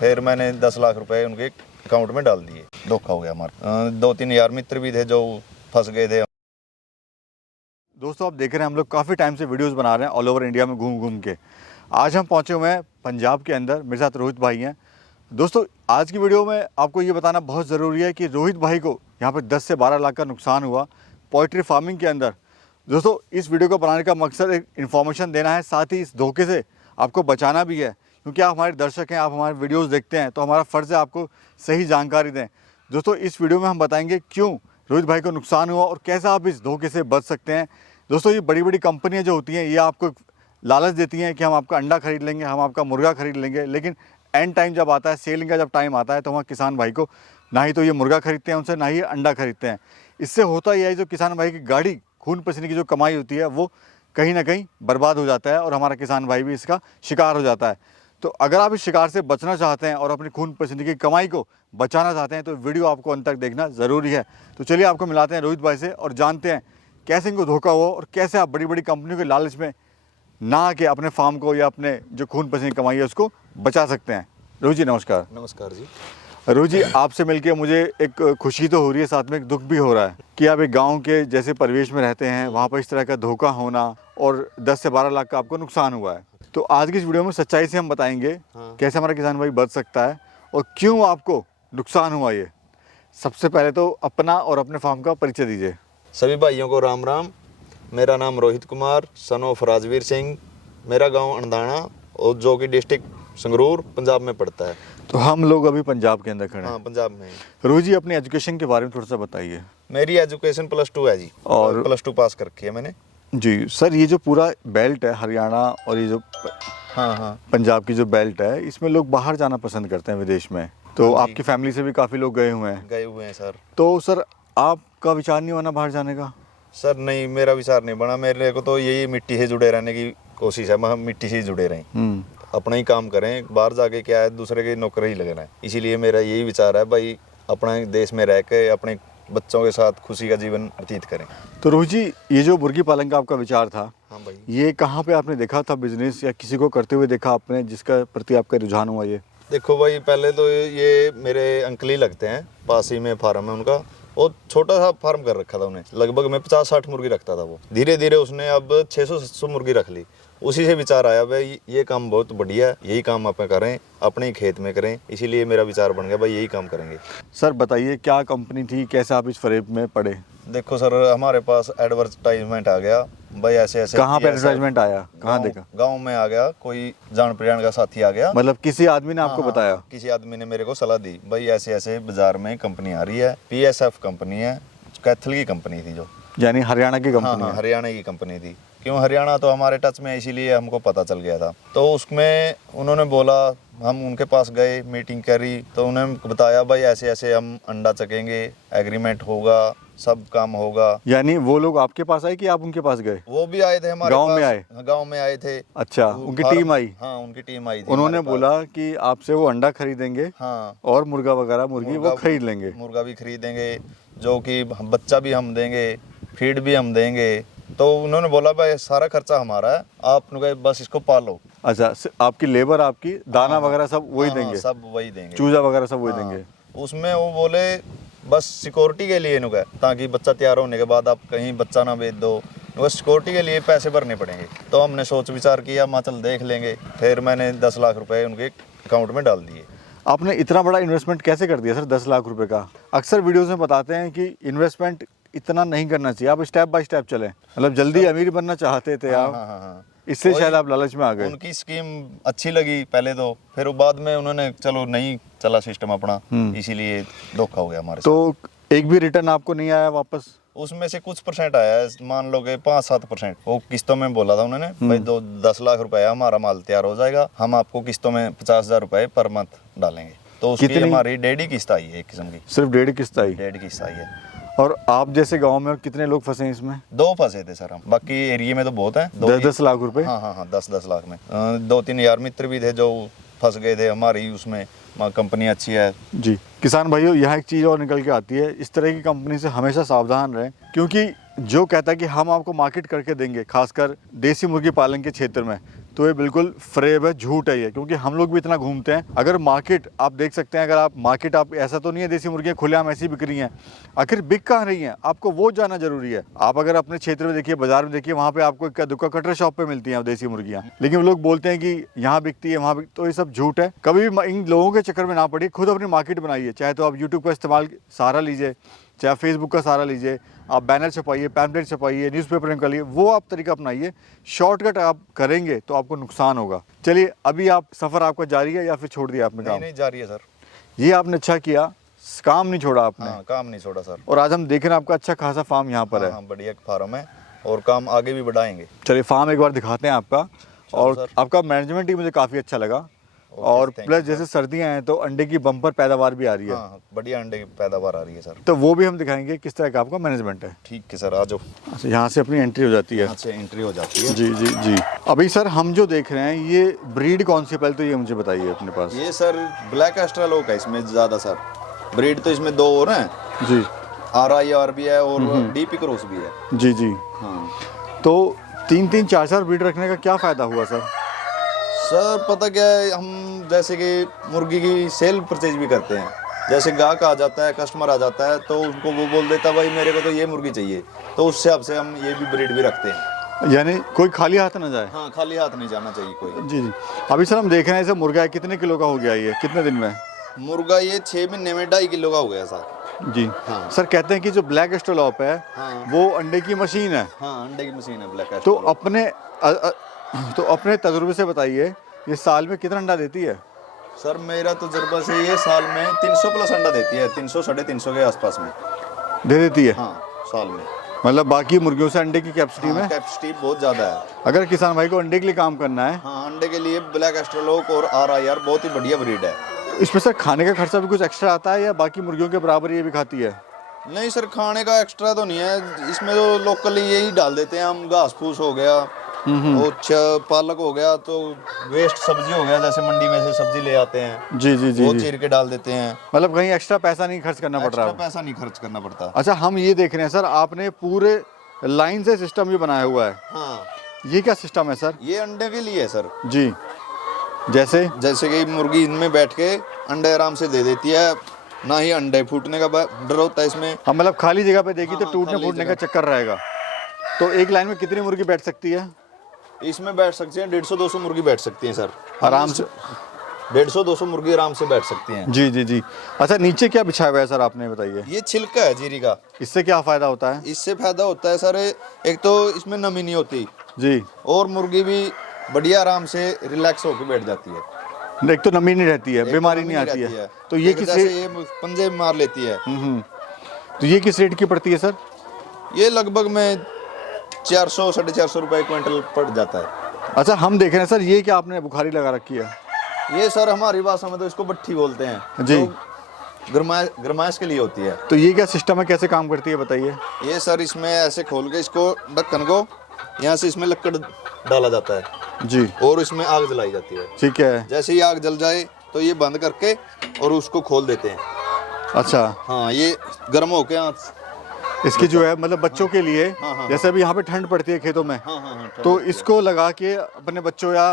फिर मैंने 10 लाख रुपए उनके अकाउंट में डाल दिए। धोखा हो गया हमारा। 2-3 यार मित्र भी थे जो फंस गए थे। दोस्तों आप देख रहे हैं हम लोग काफ़ी टाइम से वीडियोस बना रहे हैं ऑल ओवर इंडिया में घूम घूम के। आज हम पहुंचे हुए हैं पंजाब के अंदर, मेरे साथ रोहित भाई हैं। दोस्तों आज की वीडियो में आपको ये बताना बहुत ज़रूरी है कि रोहित भाई को यहाँ पर 10 से 12 लाख का नुकसान हुआ पोल्ट्री फार्मिंग के अंदर। दोस्तों इस वीडियो को बनाने का मकसद एक इन्फॉर्मेशन देना है, साथ ही इस धोखे से आपको बचाना भी है, क्योंकि आप हमारे दर्शक हैं, आप हमारे वीडियोस देखते हैं, तो हमारा फ़र्ज़ है आपको सही जानकारी दें। दोस्तों इस वीडियो में हम बताएंगे क्यों रोहित भाई को नुकसान हुआ और कैसे आप इस धोखे से बच सकते हैं। दोस्तों ये बड़ी बड़ी कंपनियां जो होती हैं ये आपको लालच देती हैं कि हम आपका अंडा खरीद लेंगे, हम आपका मुर्गा खरीद लेंगे, लेकिन एंड टाइम जब आता है, सेलिंग का जब टाइम आता है, तो वहाँ किसान भाई को ना ही तो ये मुर्गा खरीदते हैं उनसे, ना ही अंडा खरीदते हैं। इससे होता यह है जो किसान भाई की गाड़ी खून पसीने की जो कमाई होती है वो कहीं ना कहीं बर्बाद हो जाता है और हमारा किसान भाई भी इसका शिकार हो जाता है। तो अगर आप इस शिकार से बचना चाहते हैं और अपनी खून पसीने की कमाई को बचाना चाहते हैं तो वीडियो आपको अंत तक देखना ज़रूरी है। तो चलिए आपको मिलाते हैं रोहित भाई से और जानते हैं कैसे इनको धोखा हुआ और कैसे आप बड़ी बड़ी कंपनियों के लालच में ना आके अपने फार्म को या अपने जो खून पसीने की कमाई है उसको बचा सकते हैं। रोहित जी नमस्कार। नमस्कार जी। रोहित जी आपसे मिलके मुझे एक खुशी तो हो रही है, साथ में एक दुख भी हो रहा है कि आप एक गांव के जैसे परिवेश में रहते हैं, वहाँ पर इस तरह का धोखा होना और 10 से 12 लाख का आपको नुकसान हुआ है। तो आज की इस वीडियो में सच्चाई से हम बताएंगे कैसे हमारा किसान भाई बच सकता है और क्यों आपको नुकसान हुआ। ये सबसे पहले तो अपना और अपने फार्म का परिचय दीजिए। सभी भाइयों को राम राम। मेरा नाम रोहित कुमार सन ऑफ राजवीर सिंह। मेरा गांव अंधाना और जो कि डिस्ट्रिक्ट संगरूर पंजाब में पड़ता है। तो हम लोग अभी पंजाब के अंदर खड़े हैं। हाँ पंजाब में। रोहित जी अपनी एजुकेशन के बारे में थोड़ा सा बताइए। मेरी एजुकेशन +2 है जी, और +2 पास कर रखी है मैंने जी। सर ये जो पूरा बेल्ट है हरियाणा और ये जो हाँ पंजाब की जो बेल्ट है, इसमें लोग बाहर जाना पसंद करते हैं विदेश में, तो आपकी फैमिली से भी काफ़ी लोग गए हुए हैं सर। तो सर आपका विचार नहीं बना बाहर जाने का? सर नहीं, मेरा विचार नहीं बना। मेरे को तो यही मिट्टी से जुड़े रहने की कोशिश है। हम मिट्टी से ही जुड़े रहें, अपना ही काम करें। बाहर जाके क्या है, दूसरे की नौकरी ही लगना है। इसीलिए मेरा यही विचार है भाई, अपना देश में रह के अपने बच्चों के साथ खुशी का जीवन व्यतीत करें। तो रोहित जी ये जो मुर्गी पालन का आपका विचार था, हाँ भाई, ये कहाँ पे आपने देखा था बिजनेस, या किसी को करते हुए देखा आपने जिसका प्रति आपका रुझान हुआ? ये देखो भाई, पहले तो ये मेरे अंकल ही लगते हैं, पास ही में फार्म है उनका। और छोटा सा फार्म कर रखा था उन्हें, लगभग मैं 50-60 मुर्गी रखता था वो। धीरे धीरे उसने अब 600-700 मुर्गी रख ली। उसी से विचार आया भाई ये काम बहुत बढ़िया है, यही काम आप करें, अपने ही खेत में करें। इसीलिए मेरा विचार बन गया भाई यही काम करेंगे। सर बताइए क्या कंपनी थी, कैसे आप इस फरेब में पड़े? देखो सर, हमारे पास एडवर्टाइजमेंट आ गया भाई, ऐसे ऐसे। कहाँ पे एडवर्टाइजमेंट आया, कहाँ देखा? गाँव में आ गया, कोई जान पहचान का साथी आ गया। मतलब किसी आदमी ने आपको बताया? किसी आदमी ने मेरे को सलाह दी भाई ऐसे ऐसे बाजार में कंपनी आ रही है, PSF कंपनी है, कैथल की कंपनी थी जो, यानी हरियाणा की कंपनी? हाँ हरियाणा की कंपनी थी। क्यों, हरियाणा तो हमारे टच में है, इसीलिए हमको पता चल गया था। तो उसमें उन्होंने बोला, हम उनके पास गए, मीटिंग करी, तो उन्होंने बताया भाई ऐसे ऐसे हम अंडा चकेंगे, एग्रीमेंट होगा, सब काम होगा। यानी वो लोग आपके पास आए कि आप उनके पास गए? वो भी आए थे हमारे गांव पास। में आए? गांव में आए थे। अच्छा, उनकी टीम आई? हाँ उनकी टीम आई थी। उन्होंने बोला कि आपसे वो अंडा खरीदेंगे, हाँ, और मुर्गा वगैरह मुर्गी वो खरीद लेंगे। मुर्गा भी खरीदेंगे, जो कि बच्चा भी हम देंगे, फीड भी हम देंगे। तो उन्होंने बोला भाई सारा खर्चा हमारा है, आप बस इसको पालो। अच्छा, आपकी लेबर, आपकी दाना वगैरह सब वही देंगे? सब वही देंगे, चूजा वगैरह सब वही देंगे। उसमें वो बोले बस सिक्योरिटी के लिए नुका, ताकि बच्चा तैयार होने के बाद आप कहीं बच्चा ना बेच दो, बस सिक्योरिटी के लिए पैसे भरने पड़ेंगे। तो हमने सोच विचार किया, माँ चल देख लेंगे। फिर मैंने 10 लाख रुपए उनके अकाउंट में डाल दिए। आपने इतना बड़ा इन्वेस्टमेंट कैसे कर दिया सर, 10 लाख रुपए का? अक्सर वीडियोस में बताते हैं कि इन्वेस्टमेंट इतना नहीं करना चाहिए, आप स्टेप बाय स्टेप चले। मतलब जल्दी अमीर बनना चाहते थे आप। हाँ। इससे शायद आप लालच में आ गए। उनकी स्कीम अच्छी लगी पहले तो, फिर बाद में उन्होंने चलो नहीं चला सिस्टम अपना, इसीलिए धोखा हो गया हमारे। तो एक भी रिटर्न आपको नहीं आया वापस? उसमें से कुछ % आया है, मान लो कि 5-7%। वो किस्तों में बोला था उन्होंने भाई 10 लाख रुपए हमारा माल तैयार हो जाएगा, हम आपको किस्तों में 50,000 रुपए पर मंथ डालेंगे। तो उसकी हमारी 1.5 किस्त आई है, एक किस्म की। सिर्फ 1.5 किस्त आई? 1.5 किस्त आई है। और आप जैसे गांव में कितने लोग फंसे हैं इसमें? 2 फंसे थे सर हम, बाकी एरिया में तो बहुत है। 10-10 लाख रुपए? हाँ 10-10 लाख में। 2-3 यार मित्र भी थे जो फंस गए थे हमारी उसमें। कंपनी अच्छी है जी। किसान भाइयों यहाँ एक चीज़ और निकल के आती है, इस तरह की कंपनी से हमेशा सावधान रहें, क्योंकि जो कहता है कि हम आपको मार्केट करके देंगे, खासकर देसी मुर्गी पालन के क्षेत्र में, तो ये बिल्कुल फ्रेब है, झूठ है ये, क्योंकि हम लोग भी इतना घूमते हैं। अगर मार्केट आप देख सकते हैं, अगर आप मार्केट, आप ऐसा तो नहीं है देसी मुर्गियाँ खुलेआम ऐसी बिक रही हैं, आखिर बिक कहाँ रही हैं आपको वो जानना जरूरी है। आप अगर अपने क्षेत्र में देखिए, बाजार में देखिए, वहाँ पे आपको इक्का दुक्का कटर शॉप पे मिलती हैं देसी मुर्गियाँ, लेकिन वो लोग बोलते हैं कि यहाँ बिकती है वहाँ बिक, तो ये सब झूठ है। कभी भी इन लोगों के चक्कर में ना पड़िए, खुद अपनी मार्केट बनाइए। चाहे तो आप यूट्यूब का इस्तेमाल सहारा लीजिए, चाहे फेसबुक का सहारा लीजिए, आप बैनर छपाइए, पैम्पलेट छपाइए, न्यूज़पेपर निकालिए, वो आप तरीका अपनाइए। शॉर्टकट आप करेंगे तो आपको नुकसान होगा। चलिए, अभी आप सफ़र आपका जारी है या फिर छोड़ दिया आपने काम? नहीं जारी है सर। ये आपने अच्छा किया, काम नहीं छोड़ा आपने। हाँ, काम नहीं छोड़ा सर। और आज हम देख रहे हैं आपका अच्छा खासा फार्म यहाँ पर है। हाँ, बढ़िया फार्म है और काम आगे भी बढ़ाएंगे। चलिए, फार्म एक बार दिखाते हैं आपका। और सर। आपका मैनेजमेंट ही मुझे काफ़ी अच्छा लगा। और thank प्लस you, जैसे सर्दियाँ हैं तो अंडे की बम्पर पैदावार भी आ रही है। हाँ, बढ़िया अंडे की पैदावार आ रही है सर। तो वो भी हम दिखाएंगे किस तरह का आपका मैनेजमेंट है। ठीक है सर, आ जाओ। अच्छा, यहाँ से अपनी एंट्री हो जाती है। यहाँ से एंट्री हो जाती है। जी जी जी। अभी सर हम जो देख रहे हैं ये ब्रीड कौन सी है, पहले तो ये मुझे बताइए अपने पास। ये सर ब्लैक एस्ट्रालोक है इसमें ज़्यादा सर। ब्रीड तो इसमें 2 और हैं जी। RIR भी है और DP क्रॉस भी है। जी जी। हाँ तो 3-3 4-4 ब्रीड रखने का क्या फ़ायदा हुआ सर? सर, पता क्या है, हम जैसे कि मुर्गी की सेल परचेज भी करते हैं। जैसे गाहक आ जाता है, कस्टमर आ जाता है, तो उनको वो बोल देता है भाई मेरे को तो ये मुर्गी चाहिए, तो उस हिसाब से हम ये भी ब्रीड भी रखते हैं। यानी कोई खाली हाथ ना जाए। हाँ, खाली हाथ नहीं जाना चाहिए कोई। जी जी। अभी सर हम देख रहे हैं ऐसे मुर्गा है, कितने किलो का हो गया ये, कितने दिन में? मुर्गा ये 6 महीने में 2.5 किलो का हो गया सर। जी। हाँ। सर कहते हैं कि जो ब्लैक एस्ट्रोलॉप है हाँ। वो अंडे की मशीन है। हाँ, अंडे की मशीन है ब्लैक तो एस्ट्रोलोक। तो अपने तजुर्बे से बताइए, ये साल में कितना अंडा देती है? सर, मेरा तजुर्बा से ये साल में 300 प्लस अंडा देती है, 300 350 के आसपास में दे देती है? हाँ, साल में। मतलब बाकी मुर्गियों से अंडे की कैपेसिटी हाँ, में? कैपेसिटी बहुत ज़्यादा है। अगर किसान भाई को अंडे के लिए काम करना है, हाँ, अंडे के लिए ब्लैक एस्ट्रोलोक और RIR बहुत ही बढ़िया ब्रीड है। इसमें सर खाने का खर्चा भी कुछ एक्स्ट्रा आता है या बाकी मुर्गियों के बराबर ये भी खाती है? नहीं सर, खाने का एक्स्ट्रा तो नहीं है इसमें, तो लोकली यही डाल देते हैं हम। घास फूस हो गया और पालक हो गया, तो वेस्ट सब्जी हो गया, जैसे मंडी में से सब्जी ले आते हैं, जी जी जी वो जी। चीर के डाल देते हैं। मतलब कहीं एक्स्ट्रा पैसा नहीं खर्च करना पड़ रहा एक्स्ट्रा है। पैसा नहीं खर्च करना पड़ता। अच्छा, हम ये देख रहे हैं सर, आपने पूरे लाइन से सिस्टम भी बनाया हुआ है। हाँ, ये क्या सिस्टम है सर? ये अंडे के लिए है सर। जी। जैसे कि मुर्गी इनमें बैठ के अंडे आराम से दे देती है, ना ही अंडे फूटने का डर होता है इसमें। हम मतलब खाली जगह पे देखी तो हाँ, टूटने खाली फूटने का जगह। चक्कर रहेगा। तो एक लाइन में कितनी मुर्गी बैठ सकती है? इसमें बैठ सकते हैं 150-200 मुर्गी बैठ सकती हैं सर, आराम से। 150-200 मुर्गी आराम से बैठ सकती हैं। जी जी जी। अच्छा, नीचे क्या बिछाया हुआ है सर, आपने बताइए। ये छिलका है जीरी का। इससे क्या फ़ायदा होता है? इससे फायदा होता है सर, एक तो इसमें नमी नहीं होती जी। और मुर्गी भी बढ़िया आराम से रिलैक्स होकर बैठ जाती है। एक तो नमी नहीं रहती है, एक बीमारी तो नहीं नमी आती रहती है। तो ये एक किस जैसे रेट? ये पंजे मार लेती है। तो ये किस रेट की पड़ती है सर? ये लगभग में 400-450 रुपए क्विंटल पड़ जाता है। अच्छा, हम देख रहे हैं सर, ये क्या आपने बुखारी लगा रखी है? ये सर हमारी भाषा में तो इसको भट्ठी बोलते हैं जी। तो गरमाइश के लिए होती है। तो ये क्या सिस्टम है, कैसे काम करती है बताइए। ये सर इसमें ऐसे खोल के इसको ढक्कन को यहाँ से इसमें लकड़ डाला जाता है जी। और इसमें आग जलाई जाती है। ठीक है। जैसे ही आग जल जाए तो ये बंद करके और उसको खोल देते हैं। अच्छा, हाँ, ये गर्म होके इसकी जो है मतलब बच्चों के लिए, हाँ, जैसे अभी यहाँ पे ठंड पड़ती है खेतों में, हाँ, तो इसको लगा के अपने बच्चों या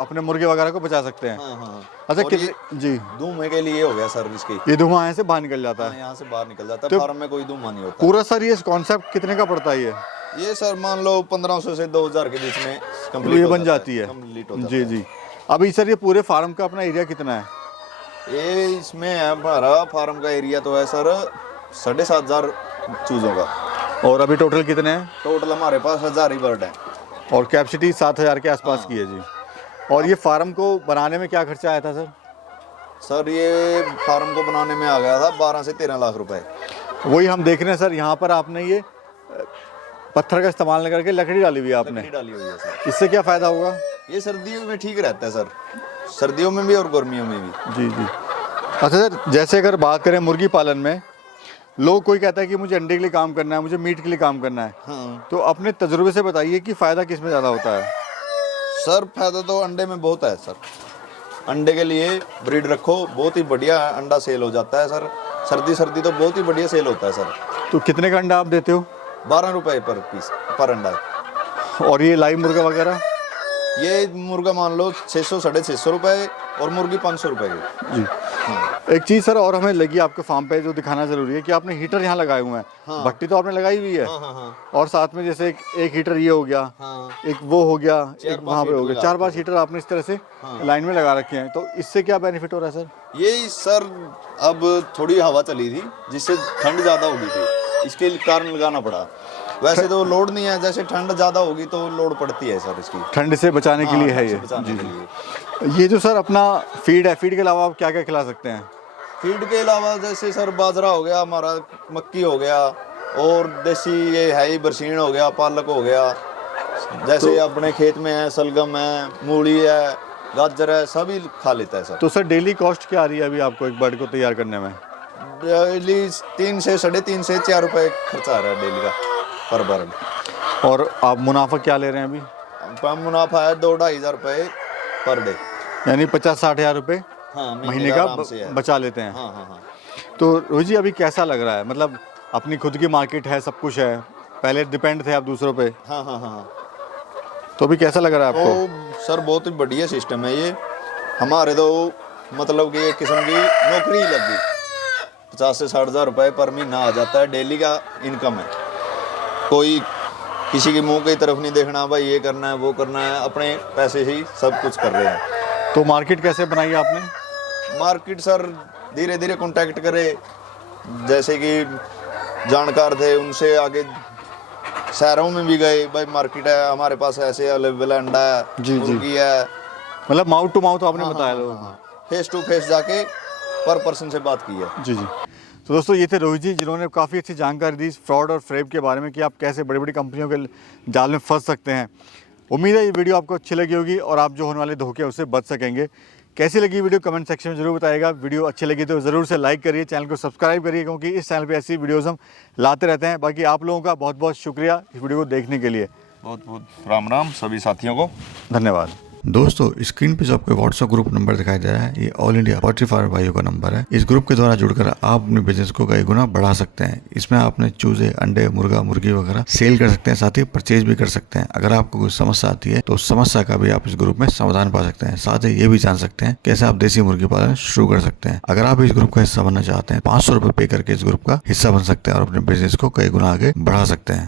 अपने मुर्गे वगैरह को बचा सकते हैं। हाँ। अच्छा, और कितने? जी। धुएं के लिए हो गया सर इसकी। ये धुआं यहाँ से बाहर निकल जाता है। यहाँ से बाहर निकल जाता है, तो फार्म में कोई धुआं नहीं होता। पूरा सर ये कॉन्सेप्ट कितने का पड़ता है ये सर मान लो 1500 से 2000 के बीच में तो कंप्लीट ये हो बन जाता जाती है? कंप्लीट हो जाता जी है। जी। अभी सर ये पूरे फार्म का अपना एरिया कितना है? ये इसमें है हमारा फार्म का एरिया तो है सर 7500 चूजों का। और अभी टोटल कितने हैं? टोटल हमारे पास 1000 ही बर्ड है और कैपेसिटी 7000 के आसपास की है जी। और ये फार्म को बनाने में क्या खर्चा आया था सर? सर ये फार्म को बनाने में आ गया था 12 से 13 लाख रुपए। वही हम देख रहे हैं सर, यहाँ पर आपने ये पत्थर का इस्तेमाल न करके लकड़ी डाली हुई है आपने। लकड़ी डाली हुई है सर। इससे क्या फ़ायदा होगा? ये सर्दियों में ठीक रहता है सर, सर्दियों में भी और गर्मियों में भी। जी जी। अच्छा सर, जैसे अगर बात करें मुर्गी पालन में, लोग कोई कहता है कि मुझे अंडे के लिए काम करना है, मुझे मीट के लिए काम करना है, हाँ तो अपने तजुर्बे से बताइए कि फ़ायदा किस में ज़्यादा होता है? सर, फायदा तो अंडे में बहुत है सर। अंडे के लिए ब्रीड रखो, बहुत ही बढ़िया अंडा सेल हो जाता है सर। सर्दी तो बहुत ही बढ़िया सेल होता है सर। तो कितने का अंडा आप देते हो? 12 रुपए पर पीस पर अंडा। और ये लाइव मुर्गा वगैरह? ये मुर्गा मान लो 600 650 रुपए और मुर्गी 500 रुपए की। जी। हाँ एक चीज़ सर और हमें लगी आपके फार्म पे जो दिखाना ज़रूरी है कि आपने हीटर यहाँ लगाए हुए हैं। हाँ। भट्टी तो आपने लगाई हुई है हाँ हाँ हाँ और साथ में जैसे एक हीटर ये हो गया, हाँ। एक वो हो गया, एक 4-5 वहाँ पे हो हीटर गया, लगा 4-5 हीटर आपने इस तरह से हाँ। लाइन में लगा रखे हैं। तो इससे क्या बेनिफिट हो रहा है सर? ये सर अब थोड़ी हवा चली थी जिससे ठंड ज़्यादा हो गई थी, इसके कारण लगाना पड़ा। वैसे तो लोड नहीं है, जैसे ठंड ज़्यादा होगी तो लोड पड़ती है सर इसकी। ठंड से बचाने के हाँ, लिए है ठंड से ये। बचाने जी के जी। लिए। ये जो सर अपना फीड है, फीड के अलावा आप क्या क्या खिला सकते हैं? फीड के अलावा जैसे सर बाजरा हो गया हमारा, मक्की हो गया, और देसी ये है ही बरसीन हो गया, पालक हो गया, जैसे अपने खेत में है सलगम है, मूली है, गाजर है, सभी खा लेता है सर। तो सर डेली कॉस्ट क्या आ रही है अभी आपको एक बर्ड को तैयार करने में? डेली 3 से 3.5 से 4 रुपए खर्चा आ रहा है डेली का पर बर्ड। और आप मुनाफा क्या ले रहे हैं अभी? कम मुनाफा है 2-2.5 हज़ार रुपए पर डे। यानी 50-60 हज़ार रुपये हाँ महीने का आराम से है। बचा लेते हैं। हाँ हाँ हाँ। तो रोहित जी अभी कैसा लग रहा है? मतलब अपनी खुद की मार्केट है, सब कुछ है, पहले डिपेंड थे आप दूसरों पे, हाँ हाँ हाँ। तो अभी कैसा लग रहा है आपको? तो सर बहुत ही बढ़िया सिस्टम है ये हमारे, तो मतलब कि एक किस्म की नौकरी ही लगी। 50 से 60 हज़ार रुपये पर महीना आ जाता है, डेली का इनकम है। कोई किसी के मुंह की तरफ नहीं देखना, भाई ये करना है वो करना है, अपने पैसे से ही सब कुछ कर रहे हैं। तो मार्केट कैसे बनाई आपने? मार्केट सर धीरे धीरे कांटेक्ट करे, जैसे कि जानकार थे उनसे आगे शहरों में भी गए, भाई मार्केट है हमारे पास ऐसे अवेलेबल अंडा है, जी, जी। मुर्गी है। मतलब माउथ टू माउथ आपने बताया लोगों को। फेस टू फेस जाके पर पर्सन से बात की है। जी जी। तो दोस्तों ये थे रोहित जी जिन्होंने काफ़ी अच्छी जानकारी दी फ्रॉड और फ्रेब के बारे में कि आप कैसे बड़ी बड़ी कंपनियों के जाल में फंस सकते हैं। उम्मीद है ये वीडियो आपको अच्छी लगी होगी और आप जो होने वाले धोखे उससे बच सकेंगे। कैसी लगी वीडियो कमेंट सेक्शन में जरूर बताइएगा। वीडियो अच्छी लगी तो ज़रूर से लाइक करिए, चैनल को सब्सक्राइब करिए, क्योंकि इस चैनल पे ऐसी वीडियोज़ हम लाते रहते हैं। बाकी आप लोगों का बहुत बहुत शुक्रिया इस वीडियो को देखने के लिए। बहुत बहुत राम राम सभी साथियों को, धन्यवाद। दोस्तों स्क्रीन पे जो आपको व्हाट्सएप ग्रुप नंबर दिखाई दे रहा है, ये ऑल इंडिया पोल्ट्री फार्म भाइयों का नंबर है। इस ग्रुप के द्वारा जुड़कर आप अपने बिजनेस को कई गुना बढ़ा सकते हैं। इसमें आपने चूजे, अंडे, मुर्गा, मुर्गी वगैरह सेल कर सकते हैं, साथ ही परचेज भी कर सकते हैं। अगर आपको कोई समस्या आती है तो उस समस्या का भी आप इस ग्रुप में समाधान पा सकते हैं। साथ ही ये भी जान सकते हैं कैसे आप देसी मुर्गी पालन शुरू कर सकते हैं। अगर आप इस ग्रुप का हिस्सा बनना चाहते हैं, 500 रुपये पे करके इस ग्रुप का हिस्सा बन सकते हैं और अपने बिजनेस को कई गुना आगे बढ़ा सकते हैं।